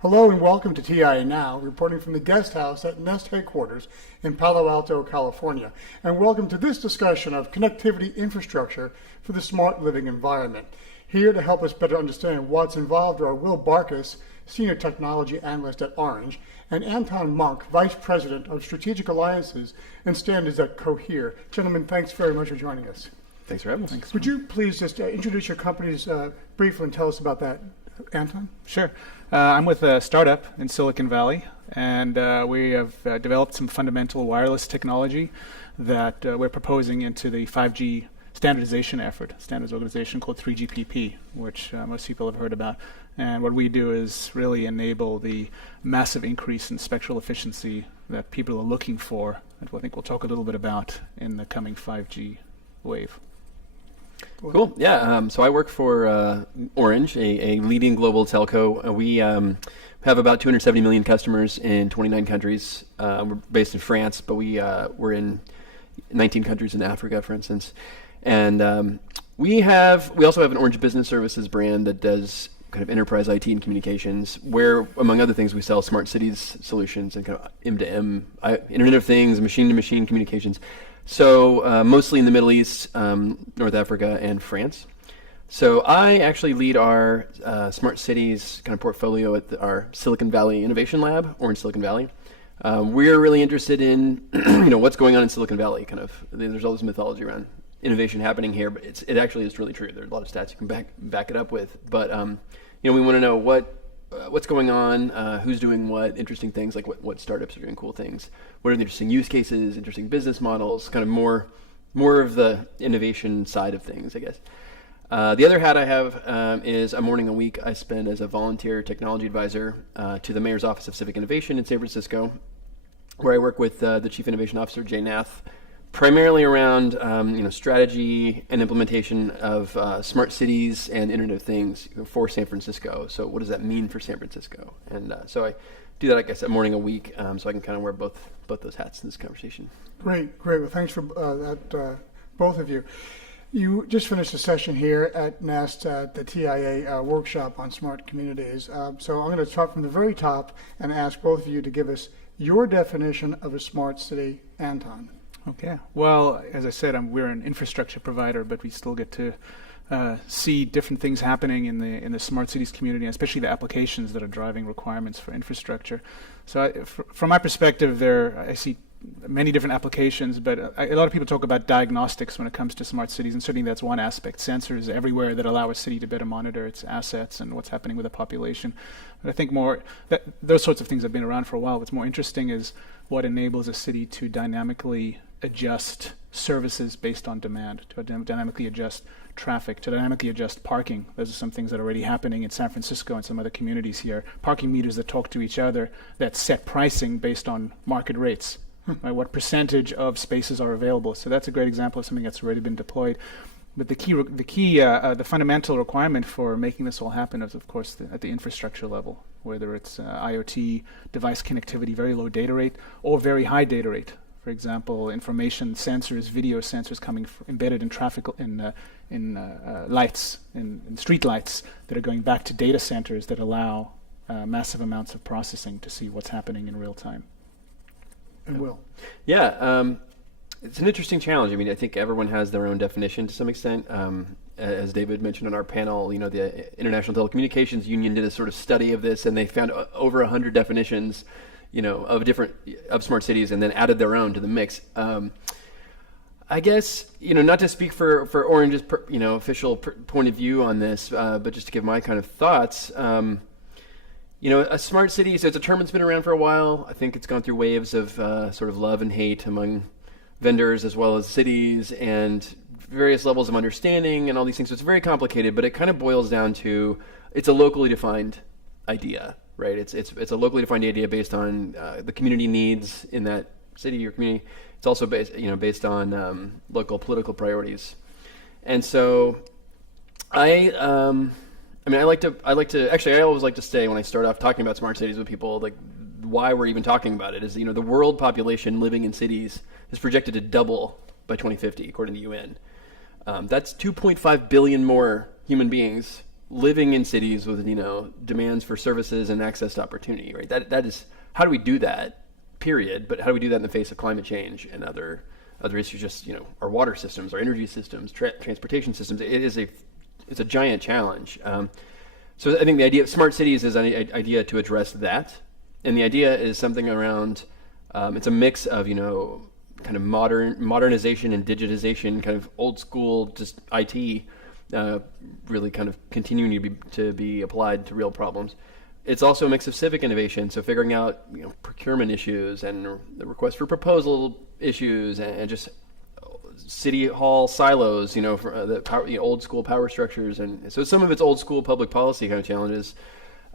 Hello and welcome to TIA Now, reporting from the guest house at Nest headquarters in Palo Alto, California. And welcome to this discussion of connectivity infrastructure for the smart living environment. Here to help us better understand what's involved are Will Barkas, Senior Technology Analyst at Orange, and Anton Monk, Vice President of Strategic Alliances and Standards at Cohere. Gentlemen, thanks very much for joining us. Thanks for having us. Would you please just introduce your companies briefly and tell us about that, Anton? Sure. I'm with a startup in Silicon Valley, and we have developed some fundamental wireless technology that we're proposing into the 5G standardization effort, standards organization called 3GPP, which most people have heard about. And what we do is really enable the massive increase in spectral efficiency that people are looking for, and I think we'll talk a little bit about in the coming 5G wave. Cool. Yeah. So I work for Orange, a leading global telco. We have about 270 million customers in 29 countries. We're based in France, but we're in 19 countries in Africa, for instance. And we also have an Orange Business Services brand that does kind of enterprise IT and communications, where, among other things, we sell smart cities solutions and kind of M2M, Internet of Things, machine-to-machine communications. So mostly in the Middle East, North Africa, and France. So I actually lead our smart cities kind of portfolio at our Silicon Valley Innovation Lab, Orange Silicon Valley. We're really interested in what's going on in Silicon Valley. Kind of, there's all this mythology around innovation happening here, but it actually is really true. There's a lot of stats you can back it up with. But we want to know what's going on, who's doing what, interesting things, like what startups are doing cool things, what are the interesting use cases, interesting business models, kind of more of the innovation side of things, I guess. The other hat I have is a morning a week I spend as a volunteer technology advisor to the Mayor's Office of Civic Innovation in San Francisco, where I work with the Chief Innovation Officer, Jay Nath, primarily around strategy and implementation of smart cities and Internet of Things for San Francisco. So what does that mean for San Francisco? And so I do that, I guess, a morning a week, so I can kind of wear both those hats in this conversation. Great. Well, thanks for that, both of you. You just finished a session here at Nest at the TIA workshop on smart communities. So I'm going to start from the very top and ask both of you to give us your definition of a smart city. Anton. Okay. Well, as I said, we're an infrastructure provider, but we still get to see different things happening in the smart cities community, especially the applications that are driving requirements for infrastructure. So from my perspective, I see many different applications, but a lot of people talk about diagnostics when it comes to smart cities, and certainly that's one aspect. Sensors everywhere that allow a city to better monitor its assets and what's happening with the population. But I think those sorts of things have been around for a while. What's more interesting is what enables a city to dynamically adjust services based on demand, to dynamically adjust traffic, to dynamically adjust parking. Those are some things that are already happening in San Francisco and some other communities here. Parking meters that talk to each other, that set pricing based on market rates. Right, what percentage of spaces are available? So that's a great example of something that's already been deployed. But the fundamental requirement for making this all happen is, of course, at the infrastructure level, whether it's IoT, device connectivity, very low data rate, or very high data rate. For example, information sensors, video sensors embedded in traffic, in lights, in street lights that are going back to data centers that allow massive amounts of processing to see what's happening in real time. And Will. Yeah, it's an interesting challenge. I mean, I think everyone has their own definition to some extent. As David mentioned on our panel, the International Telecommunications Union did a sort of study of this, and they found over 100 definitions, of smart cities, and then added their own to the mix. I guess, not to speak for Orange's, official point of view on this, but just to give my kind of thoughts. A smart city, so it's a term that's been around for a while. I think it's gone through waves of sort of love and hate among vendors as well as cities and various levels of understanding and all these things. So it's very complicated, but it kind of boils down to it's a locally defined idea, right? It's a locally defined idea based on the community needs in that city or community. It's also based on local political priorities. And so I always like to say when I start off talking about smart cities with people, like why we're even talking about it is, the world population living in cities is projected to double by 2050, according to the UN. That's 2.5 billion more human beings living in cities with, demands for services and access to opportunity, right? That is, how do we do that, period? But how do we do that in the face of climate change and other issues, just, our water systems, our energy systems, transportation systems? It's a giant challenge. So I think the idea of smart cities is an idea to address that. And the idea is something around, it's a mix of, kind of modernization and digitization, kind of old school, just IT, really kind of continuing to be applied to real problems. It's also a mix of civic innovation, so figuring out procurement issues and the request for proposal issues and just city hall silos, for the power, old school power structures, and so some of it's old school public policy kind of challenges,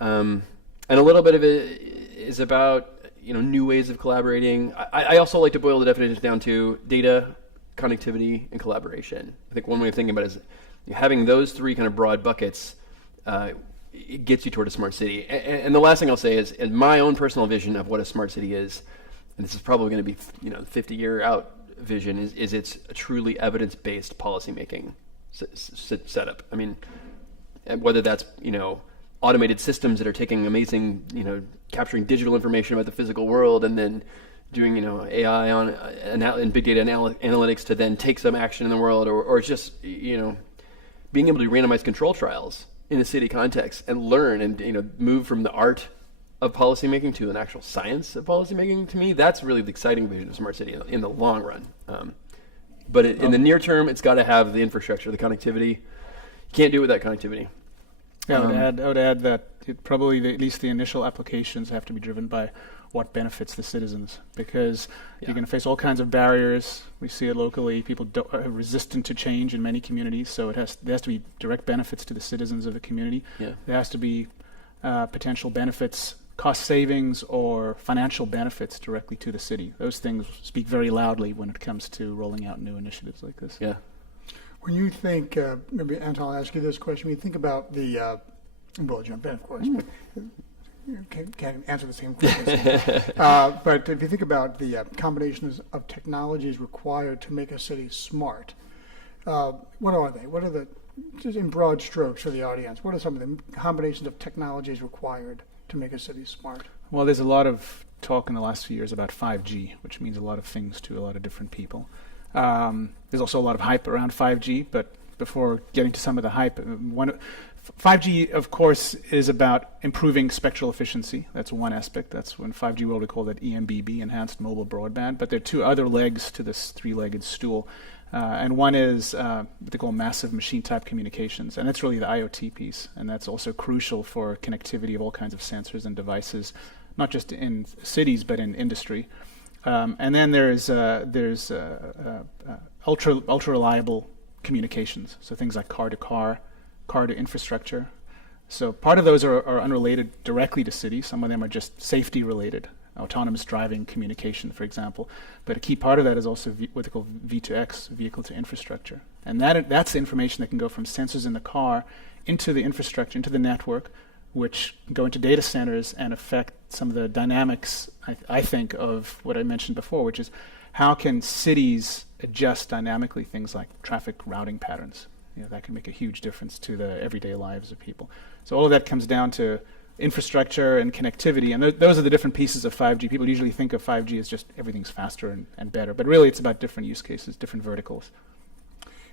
and a little bit of it is about new ways of collaborating. I also like to boil the definitions down to data, connectivity, and collaboration. I think one way of thinking about it is having those three kind of broad buckets. It gets you toward a smart city. And the last thing I'll say is, in my own personal vision of what a smart city is, and this is probably going to be 50-year out vision, is it's a truly evidence-based policymaking setup. I mean, whether that's automated systems that are taking amazing, capturing digital information about the physical world and then doing AI on and big data analytics to then take some action in the world, or just being able to do randomized control trials in a city context and learn and move from the art of policymaking to an actual science of policymaking. To me, that's really the exciting vision of smart city in the long run. But in the near term, it's got to have the infrastructure, the connectivity. You can't do it without connectivity. Yeah, I would add that at least the initial applications have to be driven by what benefits the citizens, because you're going to face all kinds of barriers. We see it locally. People are resistant to change in many communities, so there has to be direct benefits to the citizens of the community. Yeah. There has to be potential benefits, cost savings, or financial benefits directly to the city. Those things speak very loudly when it comes to rolling out new initiatives like this. Yeah. When you think, maybe Anton, I'll ask you this question. When you think about the, we'll jump in, of course, but you can't answer the same question. But if you think about the combinations of technologies required to make a city smart, what are they? What are the, just in broad strokes for the audience, what are some of the combinations of technologies required to make a city smart? Well, there's a lot of talk in the last few years about 5G, which means a lot of things to a lot of different people. There's also a lot of hype around 5G, but before getting to some of the hype, 5G, of course, is about improving spectral efficiency. That's one aspect. That's when 5G world we call that EMBB, Enhanced Mobile Broadband. But there are two other legs to this three-legged stool. And one is what they call massive machine-type communications. And that's really the IoT piece. And that's also crucial for connectivity of all kinds of sensors and devices, not just in cities, but in industry. And then there's ultra-reliable communications, so things like car-to-car, car-to-infrastructure. So part of those are unrelated directly to cities. Some of them are just safety-related, autonomous driving communication, for example. But a key part of that is also what they call V2X, vehicle-to-infrastructure. And that's the information that can go from sensors in the car into the infrastructure, into the network, which go into data centers and affect some of the dynamics, I think, of what I mentioned before, which is how can cities adjust dynamically things like traffic routing patterns. That can make a huge difference to the everyday lives of people. So all of that comes down to infrastructure and connectivity, and those are the different pieces of 5G. People usually think of 5G as just everything's faster and better, but really it's about different use cases, different verticals.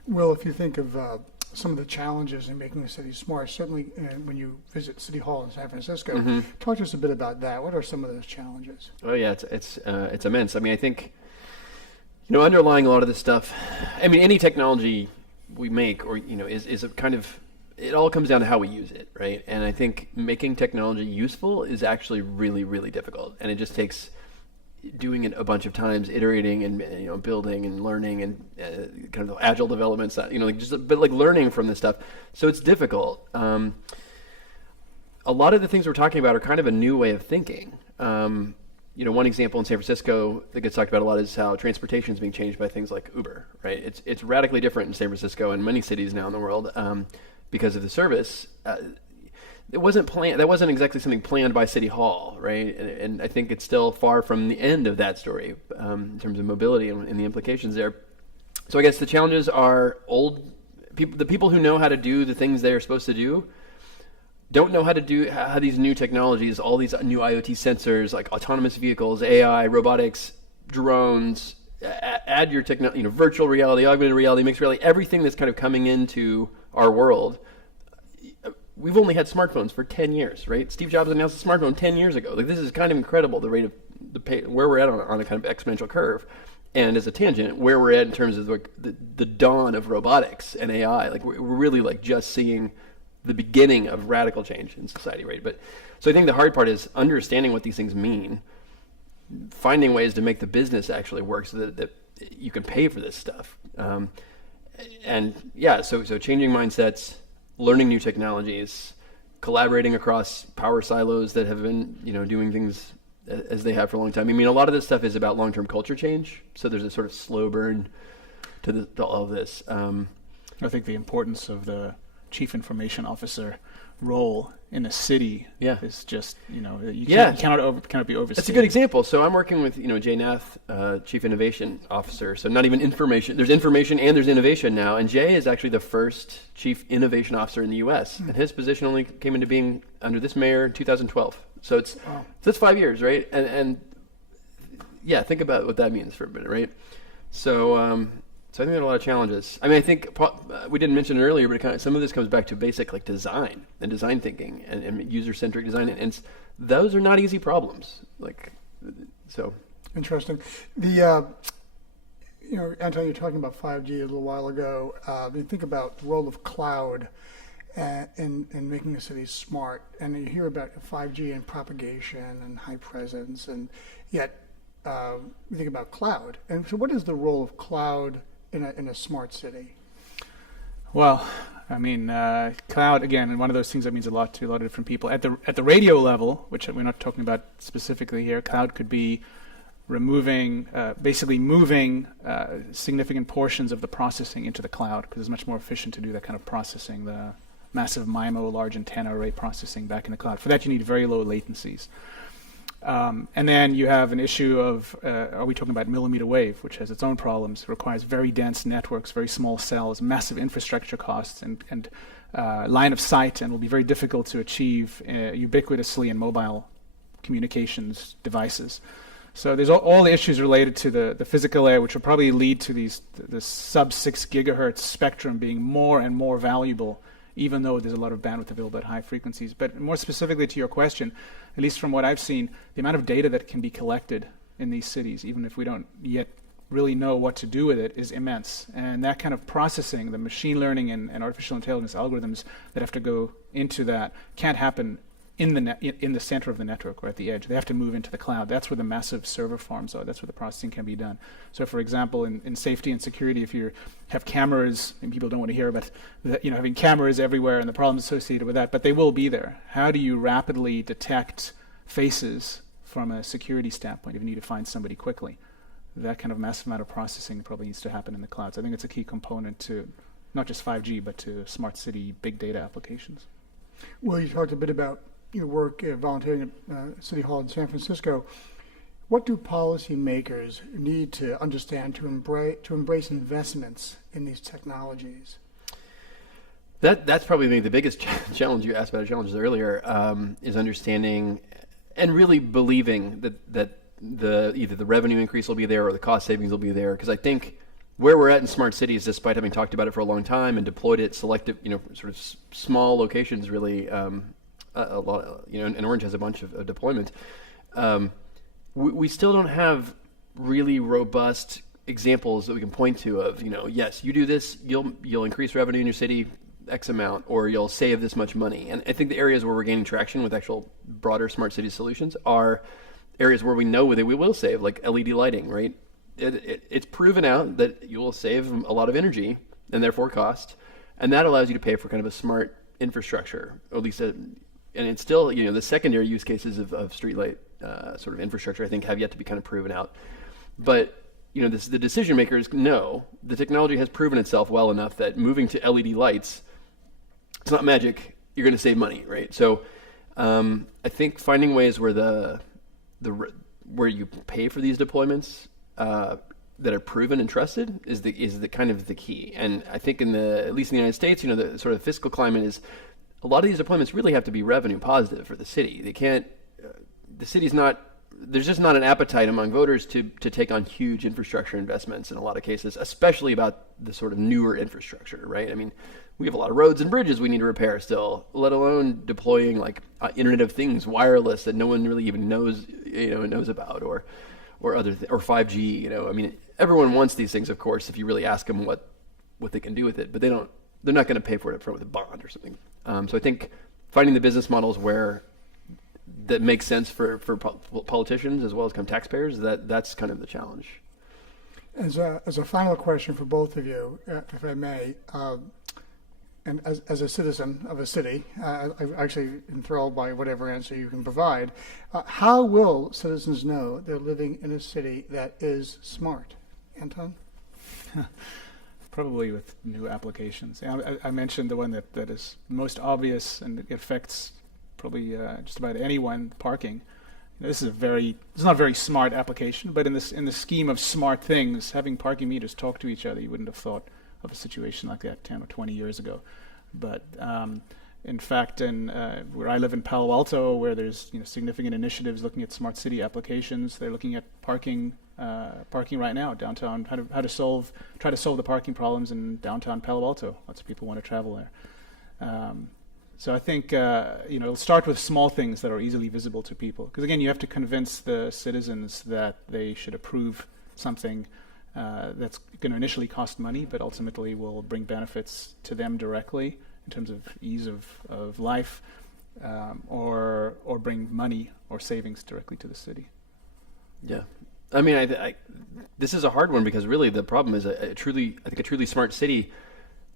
Well, if you think of some of the challenges in making a city smart, certainly when you visit City Hall in San Francisco, talk to us a bit about that. What are some of those challenges? Oh yeah, it's immense. I mean, I think underlying a lot of this stuff, I mean, any technology we make or is a kind of, it all comes down to how we use it, right? And I think making technology useful is actually really, really difficult, and it just takes doing it a bunch of times, iterating and building and learning and kind of agile developments, just a bit like learning from this stuff. So it's difficult. A lot of the things we're talking about are kind of a new way of thinking. One example in San Francisco that gets talked about a lot is how transportation is being changed by things like Uber, right? It's radically different in San Francisco and many cities now in the world because of the service. It wasn't planned. That wasn't exactly something planned by City Hall, right? And I think it's still far from the end of that story in terms of mobility and the implications there. So I guess the challenges are the people who know how to do the things they're supposed to do don't know how to do how these new technologies, all these new IoT sensors, like autonomous vehicles, AI, robotics, drones, add your technology, virtual reality, augmented reality, mixed reality, everything that's kind of coming into our world. We've only had smartphones for 10 years, right? Steve Jobs announced a smartphone 10 years ago. Like, this is kind of incredible, the rate of where we're at on a kind of exponential curve. And as a tangent, where we're at in terms of like the dawn of robotics and AI, like we're really like just seeing the beginning of radical change in society, right? But so I think the hard part is understanding what these things mean, finding ways to make the business actually work so that you can pay for this stuff. And yeah, so changing mindsets, learning new technologies, collaborating across power silos that have been, doing things as they have for a long time. I mean, a lot of this stuff is about long-term culture change. So there's a sort of slow burn to all of this. I think the importance of the chief information officer role in a city is just, cannot be overstated. That's a good example. So I'm working with, Jay Nath, Chief Innovation Officer. So not even information. There's information and there's innovation now. And Jay is actually the first Chief Innovation Officer in the U.S. And his position only came into being under this mayor in 2012. So that's 5 years, right? And yeah, think about what that means for a minute, right? So I think there are a lot of challenges. I mean, I think we didn't mention it earlier, but some of this comes back to basic like design and design thinking and user-centric design, and those are not easy problems. Interesting. Anton, you're talking about 5G a little while ago. You think about the role of cloud in making the city smart, and you hear about 5G and propagation and high presence, and yet you think about cloud. And so, what is the role of cloud in a smart city? Well, I mean, cloud, again, and one of those things that means a lot to a lot of different people. At the radio level, which we're not talking about specifically here, cloud could be basically moving significant portions of the processing into the cloud, because it's much more efficient to do that kind of processing, the massive MIMO, large antenna array processing back in the cloud. For that, you need very low latencies. And then you have an issue of, are we talking about millimeter wave, which has its own problems, requires very dense networks, very small cells, massive infrastructure costs, and line of sight, and will be very difficult to achieve ubiquitously in mobile communications devices. So there's all the issues related to the physical layer, which will probably lead to the sub 6 gigahertz spectrum being more and more valuable, even though there's a lot of bandwidth available at high frequencies. But more specifically to your question, at least from what I've seen, the amount of data that can be collected in these cities, even if we don't yet really know what to do with it, is immense. And that kind of processing, the machine learning and artificial intelligence algorithms that have to go into that, can't happen in the center of the network or at the edge. They have to move into the cloud. That's where the massive server farms are. That's where the processing can be done. So, for example, in safety and security, if you have cameras, and people don't want to hear about having cameras everywhere and the problems associated with that, but they will be there. How do you rapidly detect faces from a security standpoint if you need to find somebody quickly? That kind of massive amount of processing probably needs to happen in the cloud. So I think it's a key component to not just 5G, but to smart city big data applications. Well, you talked a bit about your work volunteering at City Hall in San Francisco. What do policymakers need to understand to embrace investments in these technologies? That's probably the biggest challenge. You asked about challenges earlier, is understanding and really believing that either the revenue increase will be there or the cost savings will be there. Because I think where we're at in smart cities, despite having talked about it for a long time and deployed it selective, sort of small locations, really. A lot, and Orange has a bunch of deployments. We still don't have really robust examples that we can point to of, yes, you do this, you'll increase revenue in your city X amount, or you'll save this much money. And I think the areas where we're gaining traction with actual broader smart city solutions are areas where we know that we will save, like LED lighting, right? It's proven out that you will save a lot of energy and therefore cost, and that allows you to pay for kind of a smart infrastructure, or at least and it's still, the secondary use cases of streetlight sort of infrastructure, I think, have yet to be kind of proven out. But, the decision makers know the technology has proven itself well enough that moving to LED lights, it's not magic. You're going to save money, right? So I think finding ways where where you pay for these deployments that are proven and trusted is the kind of the key. And I think at least in the United States, the sort of fiscal climate is a lot of these deployments really have to be revenue positive for the city. They can't, the city's not, there's just not an appetite among voters to take on huge infrastructure investments in a lot of cases, especially about the sort of newer infrastructure, right? I mean, we have a lot of roads and bridges we need to repair still, let alone deploying like Internet of Things, wireless that no one really even knows about, or other or 5G. I mean, everyone wants these things, of course, if you really ask them what they can do with it, but they're not going to pay for it up front with a bond or something. So I think finding the business models that make sense for politicians as well as taxpayers, that's kind of the challenge. As a final question for both of you, if I may, and as a citizen of a city, I'm actually enthralled by whatever answer you can provide. How will citizens know they're living in a city that is smart? Anton? Probably with new applications. I mentioned the one that is most obvious and it affects probably just about anyone, parking. This is not a very smart application, but in the scheme of smart things, having parking meters talk to each other, you wouldn't have thought of a situation like that 10 or 20 years ago. But in fact, where I live in Palo Alto, where there's significant initiatives looking at smart city applications, they're looking at parking right now downtown. How to try to solve the parking problems in downtown Palo Alto. Lots of people want to travel there. So I think it'll start with small things that are easily visible to people. Because again, you have to convince the citizens that they should approve something that's going to initially cost money, but ultimately will bring benefits to them directly in terms of ease of life, or bring money or savings directly to the city. Yeah. I mean, I this is a hard one because really the problem is I think a truly smart city,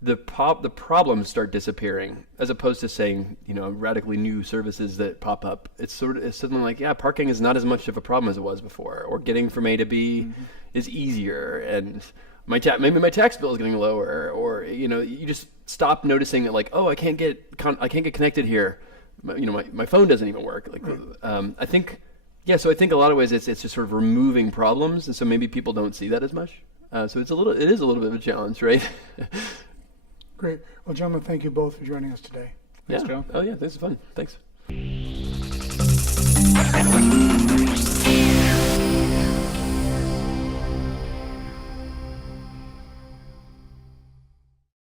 the problems start disappearing as opposed to saying, radically new services that pop up. It's something like, parking is not as much of a problem as it was before, or getting from A to B is easier, and maybe my tax bill is getting lower, or you just stop noticing that, like, oh, I can't get connected here. My phone doesn't even work. Like, right. I think. Yeah, so I think a lot of ways it's just sort of removing problems, and so maybe people don't see that as much. So it is a little bit of a challenge, right? Great. Well, gentlemen, thank you both for joining us today. Thanks, Joe. Oh yeah, this is fun. Thanks.